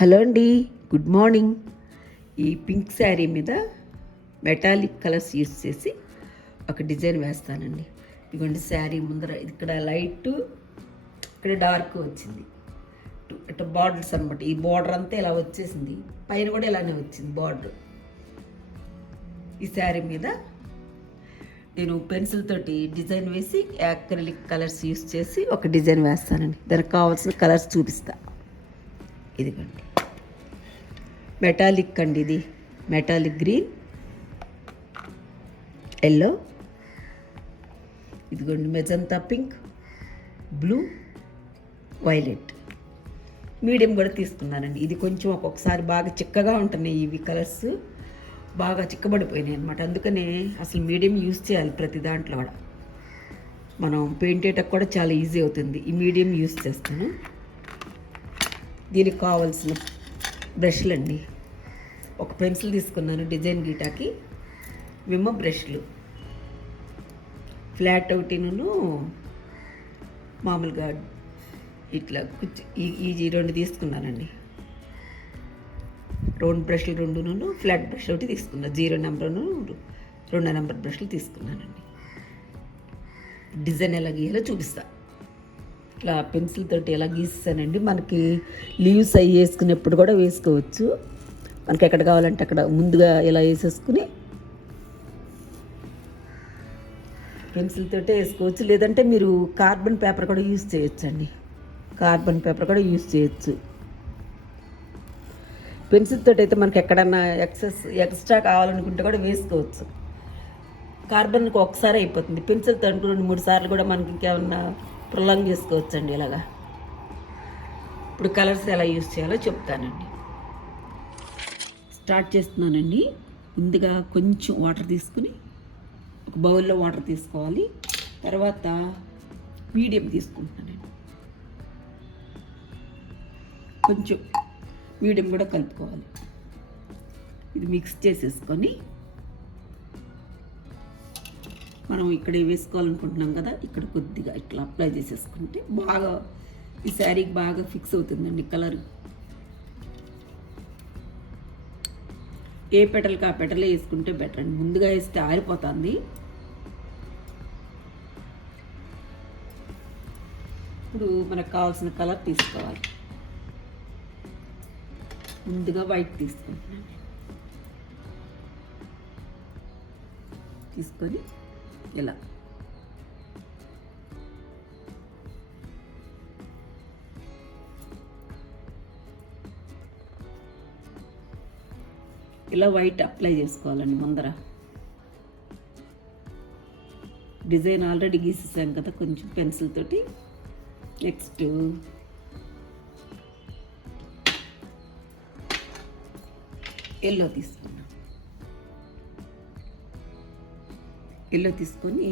Hello అండి, good morning. ఈ pink sari మీద మెటాలిక్ కలర్స్ యూస్ చేసి ఒక డిజైన్ వేస్తానండి. ఇదిగోండి శారీ ముందర ఇక్కడ లైట్, ఇక్కడ డార్క్ వచ్చింది. ఇట్లా బార్డర్స్ అనమాట. ఈ బార్డర్ అంతా ఇలా వచ్చేసింది, పైన కూడా ఇలానే వచ్చింది బార్డర్. ఈ శారీ మీద నేను పెన్సిల్ తోటి డిజైన్ వేసి యాక్రిలిక్ కలర్స్ యూస్ చేసి ఒక డిజైన్ వేస్తానండి. దానికి కావాల్సిన కలర్స్ చూపిస్తా. ఇదిగోండి మెటాలిక్ అండి, ఇది మెటాలిక్ గ్రీన్, ఎల్లో, ఇదిగోండి magenta pink, blue, violet. Medium కూడా తీసుకున్నానండి. ఇది కొంచెం ఒక్కొక్కసారి బాగా చిక్కగా ఉంటున్నాయి, ఇవి కలర్స్ బాగా చిక్కబడిపోయినాయి అనమాట. అందుకనే అసలు మీడియం యూజ్ చేయాలి ప్రతి దాంట్లో కూడా. మనం పెయింట్ వేయటకు కూడా చాలా ఈజీ అవుతుంది. ఈ మీడియం యూజ్ చేస్తాను. దీనికి కావాల్సిన బ్రష్లు అండి, ఒక పెన్సిల్ తీసుకున్నాను డిజైన్ గీటాకి, విమ్మ బ్రష్లు ఫ్లాట్ ఒకటిను మామూలుగా ఇట్లా ఈ రెండు తీసుకున్నానండి. రౌండ్ బ్రష్లు రెండును, ఫ్లాట్ బ్రష్ ఒకటి తీసుకున్నాను. 0 నెంబర్ను 2 నెంబర్ బ్రష్లు తీసుకున్నానండి. డిజైన్ ఎలా గీయాలో చూపిస్తా. ఇట్లా పెన్సిల్ తోటి ఎలా గీస్తానండి. మనకి లీవ్స్ అవి వేసుకునేప్పుడు కూడా వేసుకోవచ్చు. మనకి ఎక్కడ కావాలంటే అక్కడ ముందుగా ఇలా వేసేసుకుని పెన్సిల్ తోటే వేసుకోవచ్చు. లేదంటే మీరు కార్బన్ పేపర్ కూడా యూజ్ చేయొచ్చండి. కార్బన్ పేపర్ కూడా యూజ్ చేయొచ్చు. పెన్సిల్ తోటి అయితే మనకి ఎక్కడన్నా ఎక్స్ట్రా కావాలనుకుంటే కూడా వేసుకోవచ్చు. కార్బన్కి ఒకసారి అయిపోతుంది. పెన్సిల్ తోటి 2-3 సార్లు కూడా మనకి ఇంకేమన్నా ప్రొలాంగ్ చేసుకోవచ్చండి. ఇలాగా ఇప్పుడు కలర్స్ ఎలా యూజ్ చేయాలో చెప్తానండి. స్టార్ట్ చేస్తున్నానండి. ముందుగా కొంచెం వాటర్ తీసుకుని ఒక బౌల్లో వాటర్ తీసుకోవాలి. తర్వాత మీడియం తీసుకుంటున్నానండి. కొంచెం మీడియం కూడా కలుపుకోవాలి. ఇది మిక్స్ చేసేసుకొని మనం ఇక్కడ వేసుకోవాలనుకుంటున్నాం కదా, ఇక్కడ కొద్దిగా ఇట్లా అప్లై చేసేసుకుంటే బాగా ఈ శారీకి బాగా ఫిక్స్ అవుతుందండి కలర్. ఏ పెటల్కి ఆ పెటలే వేసుకుంటే బెటర్ అండి. ముందుగా వేస్తే ఆరిపోతుంది. ఇప్పుడు మనకు కావాల్సిన కలర్ తీసుకోవాలి. ముందుగా వైట్ తీసుకుంటున్నాను. తీసుకొని ఇలా వైట్ అప్లై చేసుకోవాలండి ముందర. డిజైన్ ఆల్రెడీ గీసేసాం కదా కొంచెం పెన్సిల్ తోటి. నెక్స్ట్ ఎల్లో తీసుకున్నాం. ఎల్లో తీసుకొని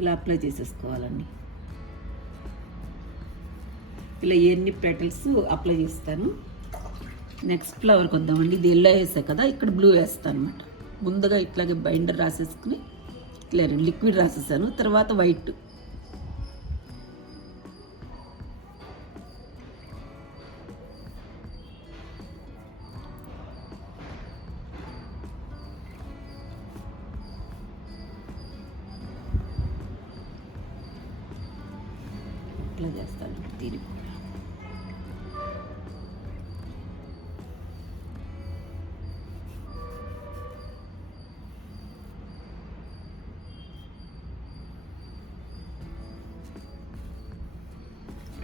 ఇలా అప్లై చేసేసుకోవాలండి. ఇలా ఎన్ని పెటల్స్ అప్లై చేస్తాను. నెక్స్ట్ ఫ్లవర్కి వద్దామండి. ఇది ఎల్లో వేసా కదా, ఇక్కడ బ్లూ వేస్తాను అనమాట. ముందుగా ఇట్లాగే బైండర్ రాసేసుకుని ఇట్లా లిక్విడ్ రాసేసాను. తర్వాత వైట్ ఇట్లా చేస్తాను. దీనికి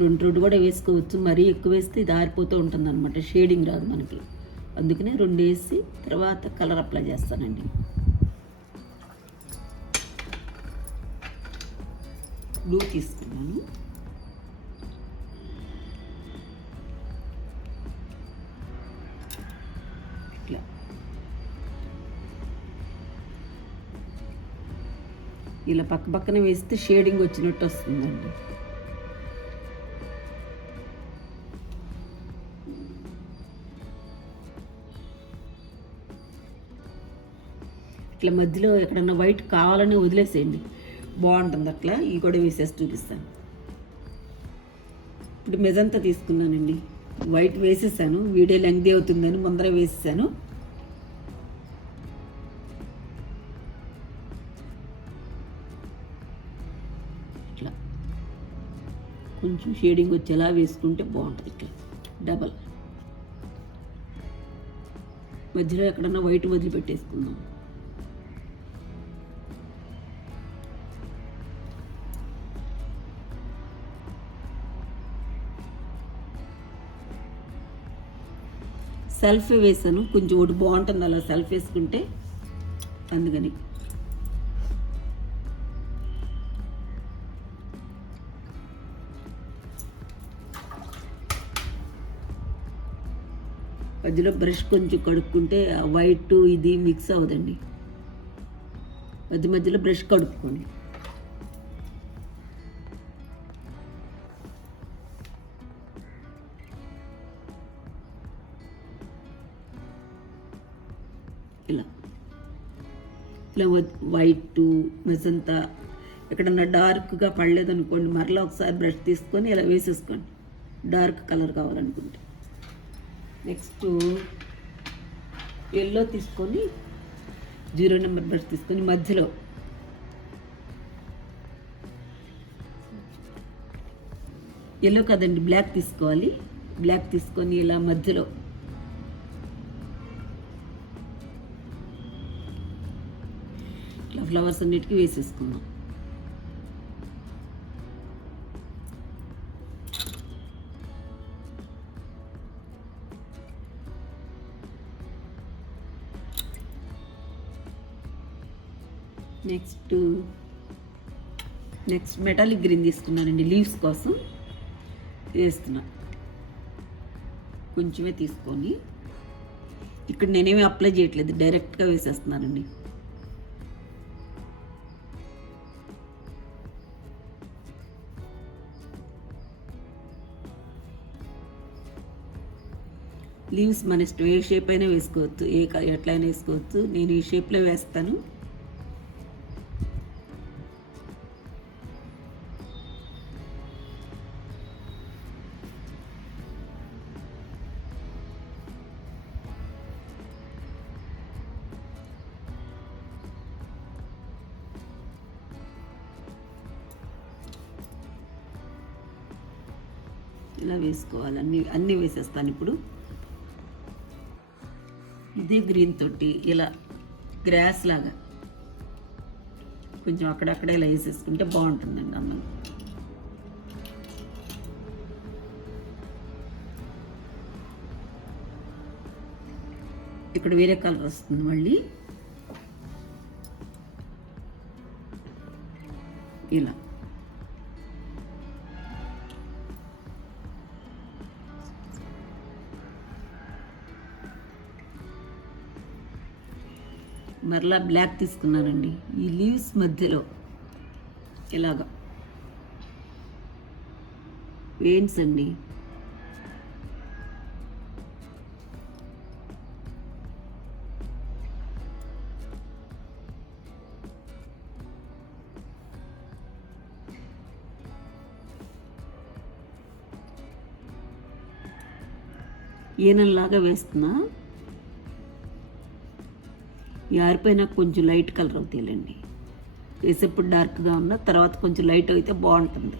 రెండు కూడా వేసుకోవచ్చు. మరీ ఎక్కువ వేస్తే ఇది ఆరిపోతూ ఉంటుంది అనమాట, షేడింగ్ రాదు మనకి. అందుకనే 2 వేసి తర్వాత కలర్ అప్లై చేస్తానండి. బ్లూ తీసుకున్నాను. ఇట్లా ఇలా పక్కన వేస్తే షేడింగ్ వచ్చినట్టు వస్తుందండి. ఇట్లా మధ్యలో ఎక్కడన్నా వైట్ కావాలని వదిలేసేయండి, బాగుంటుంది అట్లా. ఇవి కూడా వేసేసి చూపిస్తాను. ఇప్పుడు మెజంతా తీసుకున్నానండి, వైట్ వేసేసాను, వీడియో లెంగ్తీ అవుతుందని ముందర వేసేసాను. ఇట్లా కొంచెం షేడింగ్ వచ్చేలా వేసుకుంటే బాగుంటుంది. ఇట్లా డబల్ మధ్యలో ఎక్కడన్నా వైట్ వదిలిపెట్టేసుకుందాం. సెల్ఫ్ వేసాను, కొంచెం ఒకటి బాగుంటుంది అలా సెల్ఫ్ వేసుకుంటే, అందుకని. మధ్యలో బ్రష్ కొంచెం కడుక్కుంటే ఆ వైట్ ఇది మిక్స్ అవ్వదండి. మధ్యలో బ్రష్ కడుక్కోండి. ఇలా ఇలా వైట్ మెజంతా ఎక్కడన్నా డార్క్గా పడలేదనుకోండి, మరలా ఒకసారి బ్రష్ తీసుకొని ఇలా వేసేసుకోండి, డార్క్ కలర్ కావాలనుకుంటే. నెక్స్ట్ ఎల్లో తీసుకొని 0 నెంబర్ బ్రష్ తీసుకొని మధ్యలో ఎల్లో కదండి, బ్లాక్ తీసుకోవాలి. బ్లాక్ తీసుకొని ఇలా మధ్యలో ఇట్లా ఫ్లవర్స్ అన్నిటికీ వేసేసుకుందాం. నెక్స్ట్ మెటాలిక్ గ్రీన్ తీసుకున్నానండి, లీవ్స్ కోసం వేస్తున్నా. కొంచెమే తీసుకొని ఇక్కడ నేనేమి అప్లై చేయట్లేదు, డైరెక్ట్గా వేసేస్తున్నానండి. లీవ్స్ మన ఇష్టం, ఏ షేప్ అయినా వేసుకోవచ్చు, ఎట్లయినా వేసుకోవచ్చు. నేను ఈ షేప్లో వేస్తాను. ఇలా వేసుకోవాలి, అన్నీ వేసేస్తాను. ఇప్పుడు ఇదే గ్రీన్ తోటి ఇలా గ్రాస్ లాగా కొంచెం అక్కడక్కడ ఇలా వేసేసుకుంటే బాగుంటుందండి అందం. ఇక్కడ వేరే కలర్ వస్తుంది మళ్ళీ. ఇలా మరలా బ్లాక్ తీసుకున్నానండి, ఈ లీవ్స్ మధ్యలో ఇలాగా వెయిన్స్ అండి. ఈనల్లాగా వేస్తున్నా. ఈ ఆరిపోయినా కొంచెం లైట్ కలర్ అవుతాయిలేండి, వేసేప్పుడు డార్క్గా ఉన్న తర్వాత కొంచెం లైట్ అయితే బాగుంటుంది.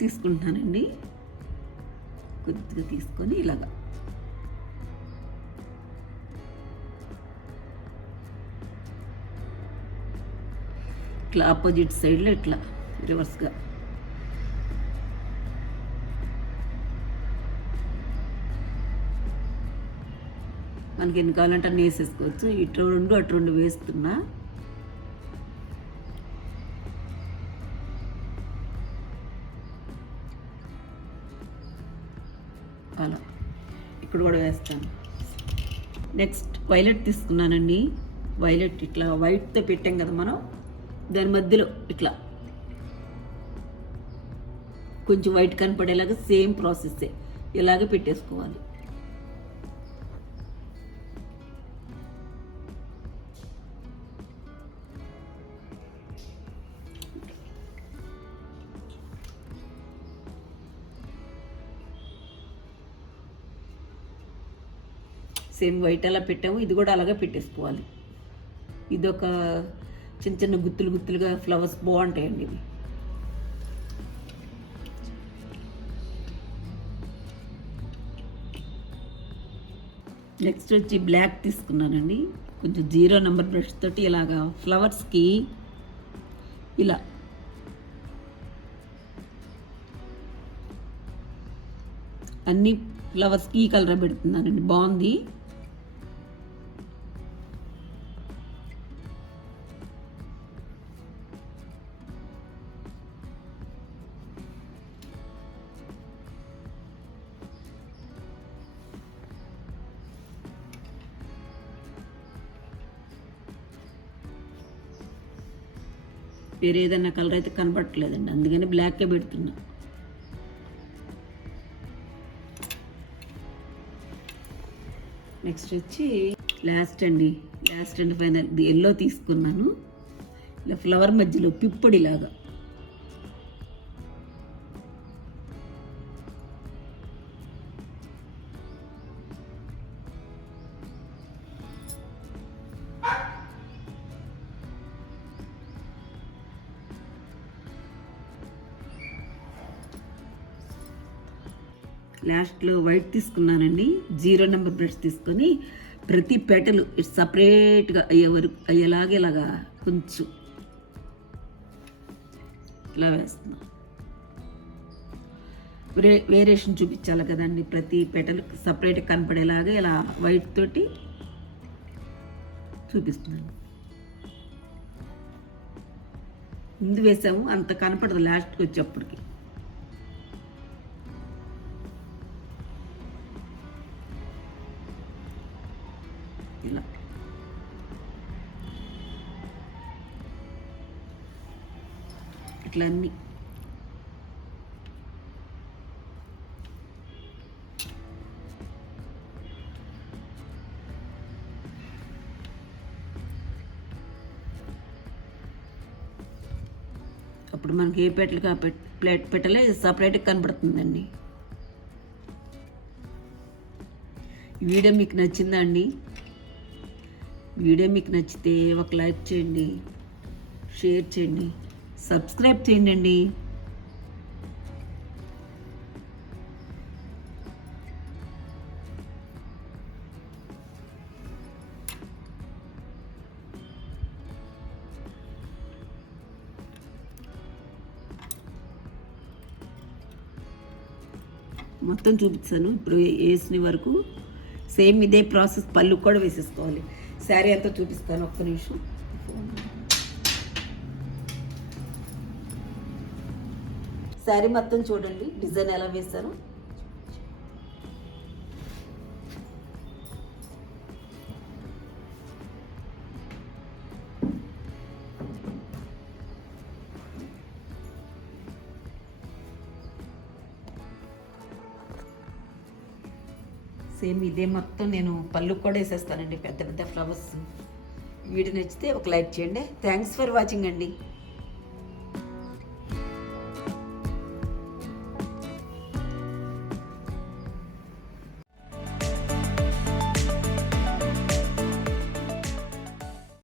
తీసుకుంటానండి, కొద్దిగా తీసుకొని ఇలాగా ఇట్లా ఆపోజిట్ సైడ్లో ఇట్లా రివర్స్గా మనకి ఎన్ని కావాలంటే అన్నీ వేసేసుకోవచ్చు. ఇటు రెండు అటు రెండు వేస్తున్నా. అలా ఇక్కడ కూడా వేస్తాను. నెక్స్ట్ వైలెట్ తీసుకున్నానండి. వైలెట్ ఇట్లా వైట్తో పెట్టాం కదా మనం, దాని మధ్యలో ఇట్లా కొంచెం వైట్ కనపడేలాగా సేమ్ ప్రాసెస్సే ఇలాగే పెట్టేసుకోవాలి. సేమ్ వైట్ అలా పెట్టాము, ఇది కూడా అలాగే పెట్టేసుకోవాలి. ఇదొక చిన్న చిన్న గుత్తులు గుత్తులుగా ఫ్లవర్స్ బాగుంటాయండి ఇవి. నెక్స్ట్ వచ్చి బ్లాక్ తీసుకున్నానండి. కొంచెం 0 నెంబర్ బ్రష్ తోటి ఇలాగా ఫ్లవర్స్కి ఇలా అన్ని ఫ్లవర్స్కి ఈ కలర్ పెడుతున్నానండి. బాగుంది. వేరే ఏదైనా కలర్ అయితే కనబడట్లేదండి, అందుకని బ్లాక్కే పెడుతున్నా. నెక్స్ట్ వచ్చి లాస్ట్ అండ్ ఫైనల్ ఎల్లో తీసుకున్నాను. ఇలా ఫ్లవర్ మధ్యలో పిప్పొడిలాగా లాస్ట్లో వైట్ తీసుకున్నానండి. 0 నెంబర్ బ్రష్ తీసుకొని ప్రతి పెటలు సపరేట్గా అయ్యేలాగా ఇలాగా కొంచెం ఇలా వేస్తున్నా. వేరియేషన్ చూపించాలి కదండి, ప్రతి పెటలు సపరేట్గా కనపడేలాగా ఇలా వైట్ తోటి చూపిస్తున్నాను. ముందు వేసాము అంత కనపడదు, లాస్ట్కి వచ్చేప్పటికి ఇలా ఇట్లా అన్నీ అప్పుడు మనకి ఏ పెట్టలుగా పెట్టలే సపరేట్గా కనపడుతుందండి. ఈ వీడియో మీకు నచ్చిందా అండి? వీడియో మీకు నచ్చితే ఒక లైక్ చేయండి, షేర్ చేయండి, సబ్స్క్రైబ్ చేయండి. మొత్తం చూపిస్తాను ఇప్పుడు వేసిన వరకు. సేమ్ ఇదే ప్రాసెస్ పళ్ళు కూడా వేసేసుకోవాలి. శారీ అంతా చూపిస్తాను, ఒక్క నిమిషం. శారీ మొత్తం చూడండి డిజైన్ ఎలా వేశారు. సేమ్ ఇదే మొత్తం నేను పళ్ళు కూడా వేసేస్తానండి, పెద్ద పెద్ద ఫ్లవర్స్. వీడియో నచ్చితే ఒక లైక్ చేయండి. థ్యాంక్స్ ఫర్ వాచింగ్ అండి.